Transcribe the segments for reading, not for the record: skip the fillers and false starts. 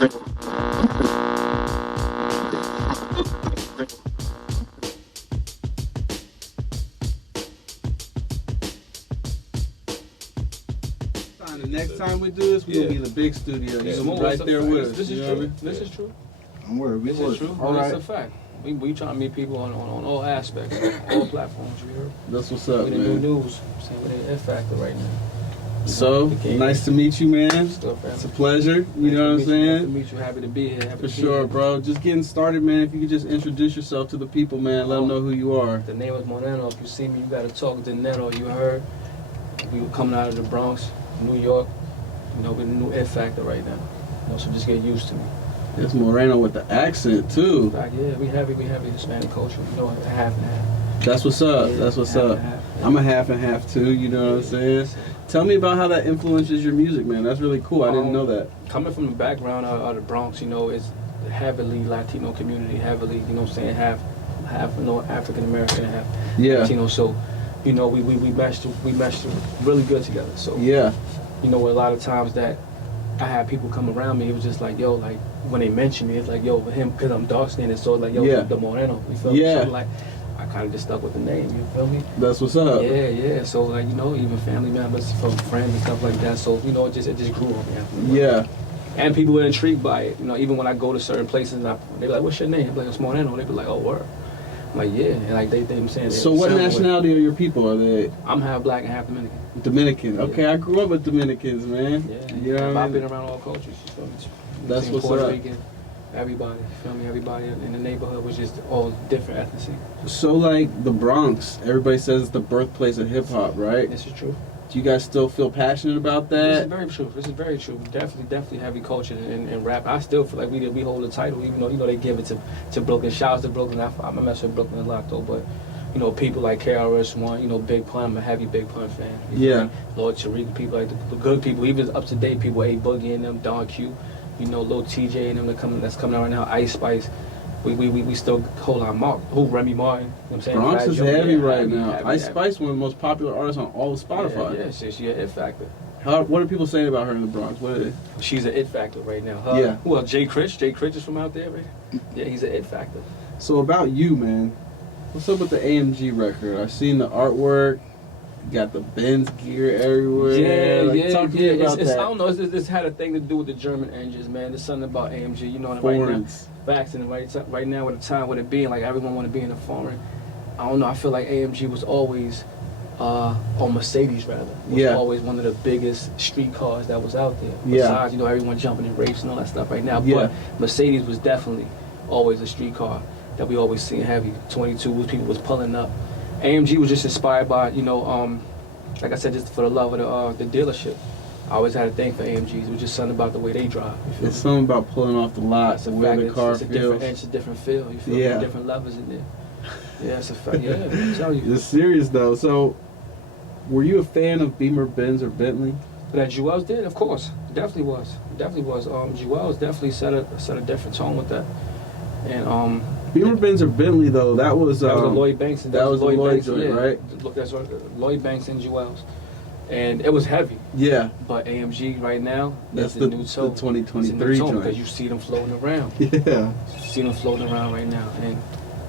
The next time we do this, we're gonna be in the big studio. You're gonna be right there with us. This is true. This is true. Don't worry, This is true. All right. It's a fact. We trying to meet people on all aspects, all platforms. You heard? That's what's up, We man. didn't do news. Saying we're the F factor right now. So, nice to meet you, man. Still, family. It's a pleasure. You know what I'm Nice to saying? meet you. Happy to be here. Happy For to be sure, here. bro. Just getting started, man. If you could just introduce yourself to the people, man. Let them know who you are. The name is Moreno. If you see me, you gotta talk to Neto. You heard? We were coming out of the Bronx, New York. You know, we're the new F factor right now. You know, so just get used to me. It's Moreno with the accent, too. In fact, yeah, we heavy Hispanic culture. You know, half and half. That's what's up. Yeah, That's what's half up. and half, yeah. I'm a half and half, too. You know what I'm saying? Tell me about how that influences your music, man. That's really cool. I didn't know that. Coming from the background of the Bronx, you know, it's heavily Latino community, heavily, you know what I'm saying, half you know, African American and half Latino. So, you know, we meshed really good together. So, yeah. You know, a lot of times that I had people come around me, it was just like, yo, like, when they mention me, it's like, yo, for him, because I'm dark skinned, it's so like, yo, the Moreno, you feel me? So, like, I kind of just stuck with the name, you feel me? That's what's up. Yeah. So, like, you know, even family members, from friends and stuff like that. So, you know, it just grew on me after a while. Yeah. And people were intrigued by it. You know, even when I go to certain places, and they're like, what's your name? I'm like, it's Moreno. They be like, oh, word. I'm like, yeah. And like, they saying. So what nationality are your people? Are they? I'm half black and half Dominican. Dominican. Yeah. Okay, I grew up with Dominicans, man. Yeah. You know what I I've mean? been around all cultures. You feel me? That's what's Puerto up. Rican, everybody. You feel me? Everybody in the neighborhood was just all different ethnicity. So like the Bronx, everybody says it's the birthplace of hip hop, right? This is true. Do you guys still feel passionate about that? This is very true. This is very true. Definitely heavy culture in rap. I still feel like we hold the title, even though, you know, they give it to Brooklyn. Shouts to Brooklyn. I mess with Brooklyn a lot though, but you know, people like KRS-One, you know, Big Pun. I'm a heavy Big Pun fan. Yeah. Lord Tariq, people like the good people, even up to date people, A Boogie and them, Don Q, you know, Lil TJ and them that's coming out right now, Ice Spice. We still hold our mark. Who, Remy Martin? You know what I'm saying? Bronx is heavy right now. Heavy, Ice Spice, one of the most popular artists on all of Spotify. Yeah, she's an it factor. What are people saying about her in the Bronx? What are they? She's an it factor right now. Yeah. Well, Jay Critch is from out there, right? Yeah, he's an it factor. So about you, man. What's up with the AMG record? I've seen the artwork. You got the Benz gear everywhere. Talk to me about that. I don't know. It's had a thing to do with the German engines, man. There's something about AMG, you know. Foreigns. Facts, and right now, with the time with it being like everyone want to be in a foreign. I don't know. I feel like AMG was always, or Mercedes rather, was always one of the biggest street cars that was out there. Besides, you know, everyone jumping in rapes and all that stuff right now. But Mercedes was definitely always a street car that we always seen heavy. 22 people was pulling up. AMG was just inspired by, you know, like I said, just for the love of the dealership. I always had a thing for AMGs. It was just something about the way they drive. It's something about pulling off the lot, the way the car feels. It's a different inch, a different feel. You feel me? Different levels in there. Yeah, it's a fact. Yeah, I tell you. It's serious though. So, were you a fan of Beamer, Benz, or Bentley? That Jewels did, of course. Definitely was. Jewels definitely set a different tone with that. And Beamer, Benz, or Bentley though, that was a Lloyd Banks. That was Lloyd Banks, right? That's right. Lloyd Banks and Jewels. And it was heavy. Yeah. But AMG right now, that's the new tone. The 2023 joint. Because you see them floating around. Yeah. You see them floating around right now. And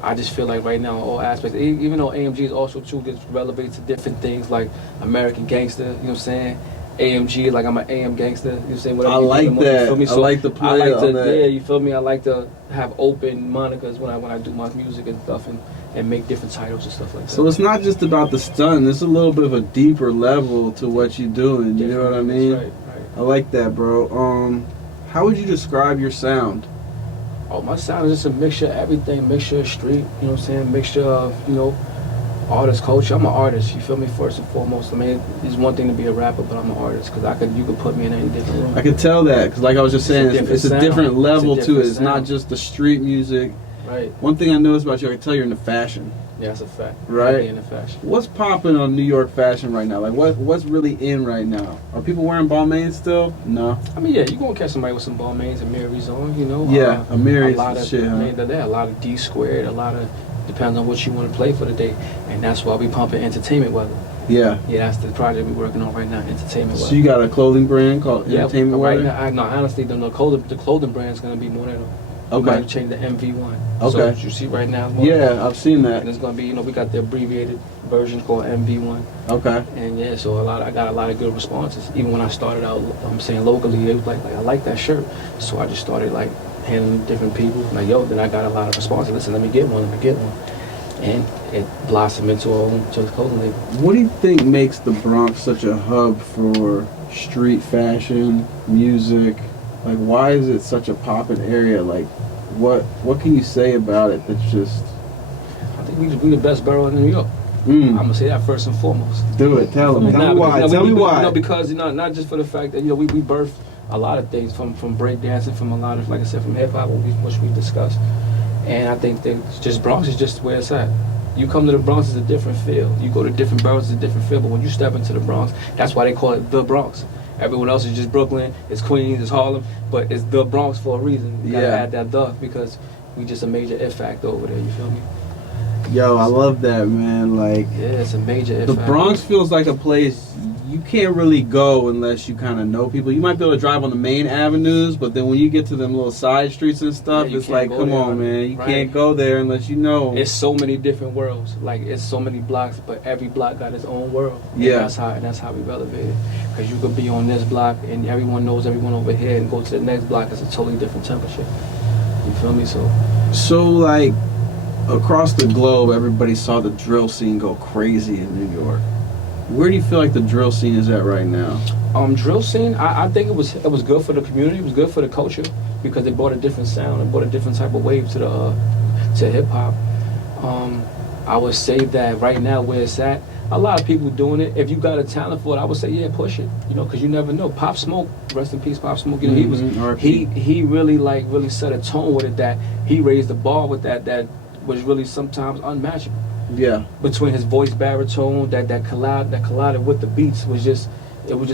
I just feel like right now, all aspects, even though AMG is also too gets relegated to different things like American Gangster, you know what I'm saying? AMG, like I'm an AM gangster, you know what I'm saying? Whatever I like that. You feel me? I like the play on that. Yeah, you feel me? I like to have open monikers when I do my music and stuff and make different titles and stuff like that. So it's not just about the stunt, it's a little bit of a deeper level to what you're doing, you know what I mean? Right. I like that, bro. How would you describe your sound? Oh, my sound is just a mixture of everything, mixture of street, you know what I'm saying? Mixture of, you know, artist culture. I'm an artist, you feel me, first and foremost. I mean, it's one thing to be a rapper, but I'm an artist, because you could put me in any different room. I could tell that, because like I was just saying, it's a different level to it. It's not just the street music. Right. One thing I noticed about you, I can tell you're into fashion. Yeah, that's a fact. Right? Into fashion. What's popping on New York fashion right now? Like, what's really in right now? Are people wearing Balmain still? No. I mean, yeah, you're going to catch somebody with some Balmains and Mary's on, you know? Yeah, a Mary's shit, huh? A lot of D squared, depends on what you want to play for the day. And that's why we pumping entertainment weather. Yeah. Yeah, that's the project we're working on right now, Entertainment Wear. So you got a clothing brand called Entertainment Wear? Right now, no, honestly, the clothing brand is going to be Moreno. We Okay. might change the MV1. Okay. So you see right now, Moreno. Yeah, I've seen that. And it's going to be, you know, we got the abbreviated version called MV1. Okay. And yeah, so I got a lot of good responses. Even when I started out, I'm saying locally, it was like I like that shirt. So I just started like handling different people. Like, yo, then I got a lot of responses. Listen, let me get one. And it blossomed into a clothing label. What do you think makes the Bronx such a hub for street fashion, music? Like, why is it such a poppin' area? Like, what can you say about it that's just... I think we the best borough in New York. I'm gonna say that first and foremost. Do it. Tell me why. Tell me why. You know, because, you know, not just for the fact that, you know, we birthed a lot of things from breakdancing, from a lot of, like I said, from hip hop, which we discussed. And I think that just Bronx is just where it's at. You come to the Bronx, it's a different feel. You go to different boroughs, it's a different feel. But when you step into the Bronx, that's why they call it the Bronx. Everyone else is just Brooklyn, it's Queens, it's Harlem, but it's the Bronx for a reason. You gotta add that the, because we just a major F factor over there, you feel me? Yo, I love that, man. Like, yeah, it's a major F The factor. Bronx feels like a place you can't really go unless you kind of know people. You might be able to drive on the main avenues, but then when you get to them little side streets and stuff, it's like, come on, man. You can't go there unless you know. It's so many different worlds. Like, it's so many blocks, but every block got its own world. Yeah. And that's how we elevate it. Because you could be on this block and everyone knows everyone over here, and go to the next block, it's a totally different temperature. You feel me? So like, across the globe, everybody saw the drill scene go crazy in New York. Where do you feel like the drill scene is at right now? Drill scene, I think it was good for the community. It was good for the culture because it brought a different sound. It brought a different type of wave to hip hop. I would say that right now where it's at, a lot of people doing it. If you got a talent for it, I would say push it. You know, because you never know. Pop Smoke, rest in peace, Pop Smoke. You know, he really set a tone with it, that he raised the bar with that was really sometimes unmatchable. Yeah. Between his voice baritone, that collided with the beats was just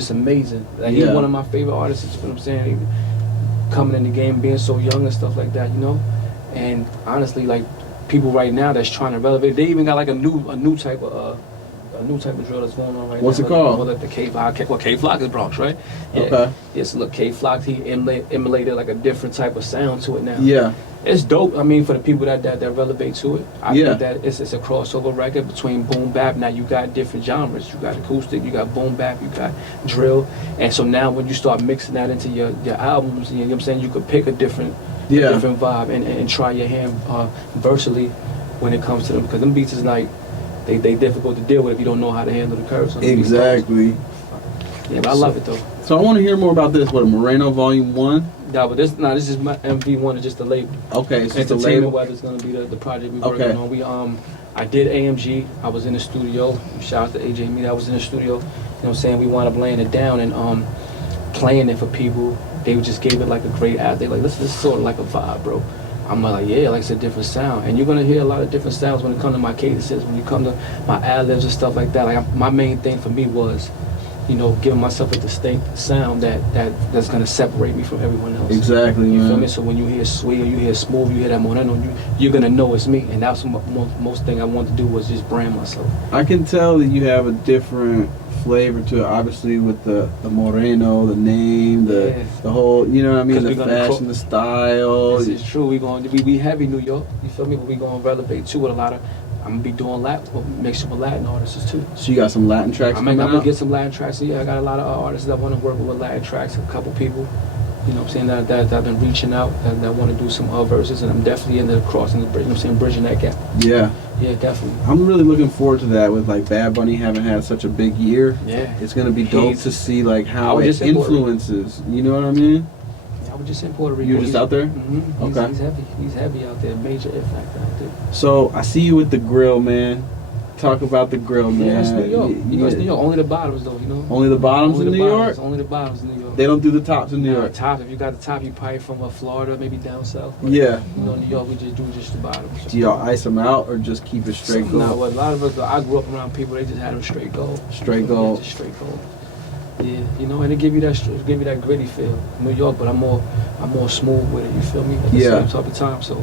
amazing. Like, he's one of my favorite artists. You know what I'm saying? Coming in the game, being so young and stuff like that, you know. And honestly, like, people right now that's trying to elevate, they even got like a new type of drill that's going on right now. What's it called? Well, the K-Flock is Bronx, right? Yeah. Okay. Yes, look, K-Flock, he emulated like a different type of sound to it now. Yeah. It's dope. I mean, for the people that relevate to it, I think that it's a crossover record between boom bap. Now you got different genres. You got acoustic, you got boom bap, you got drill, and so now when you start mixing that into your albums, you know what I'm saying, you could pick a different vibe and try your hand versatily when it comes to them, because them beats is like they difficult to deal with if you don't know how to handle the curves. Exactly. Yeah, but I love it though. So I want to hear more about this. What, Moreno Volume 1? Yeah, but this is my MV1, is just the label. Okay, so it's the label. Weather's gonna be the project we're working on. We I did AMG. I was in the studio. Shout out to AJ Me. I was in the studio. You know what I'm saying? We wound up laying it down and playing it for people. They just gave it like a great ad. They like, this is sort of like a vibe, bro. I'm like, yeah, like it's a different sound. And you're gonna hear a lot of different sounds when it comes to my cadences, when you come to my ad-libs and stuff like that. Like, my main thing for me was, you know, giving myself a distinct sound that's gonna separate me from everyone else. Exactly, you man. feel me? So when you hear sweet or you hear smooth, you hear that Moreno, you're gonna know it's me. And that's most thing I wanted to do, was just brand myself. I can tell that you have a different flavor to it, obviously, with the Moreno, the name, the whole, you know what I mean, the fashion, the style. This is true. We heavy New York, you feel me? But we gonna relevate too with a lot of. I'm gonna be doing mixing with Latin artists too. So you got some Latin tracks coming out? I'm gonna get some Latin tracks. Yeah, I got a lot of artists that want to work with Latin tracks. A couple people, you know what I'm saying, that I've been reaching out, that want to do some verses, and I'm definitely into crossing the bridge. You know what I'm saying, bridging that gap. Yeah. Yeah, definitely. I'm really looking forward to that. With like Bad Bunny having had such a big year. Yeah. It's gonna be dope to see like how it influences. You know what I mean? I was just in Puerto Rico. You were just out there? Mm-hmm. Okay. He's heavy out there. Major impact out there. So I see you with the grill, man. Talk about the grill, man. Yeah, it's New York. You know, it's New York. Only the bottoms, though. You know. Only the bottoms in New York. Only the bottoms in New York. They don't do the tops in New York. Top. If you got the top, you probably from Florida, maybe down south. But, yeah. You know, New York, we just do the bottoms. Do y'all ice them out or just keep it straight gold? No, a lot of us. I grew up around people. They just had them straight gold. Straight gold. Yeah, just straight gold. Yeah, you know, and it give you that gritty feel. New York, but I'm more smooth with it. You feel me? At the same type of time. So,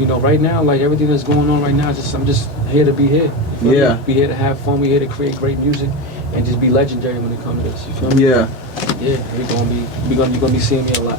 you know, right now, like everything that's going on right now, I'm just here to be here. You feel Yeah. me? Be here to have fun. We here to create great music and just be legendary when it comes to this. You feel me? Yeah. Yeah, you're gonna be seeing me a lot.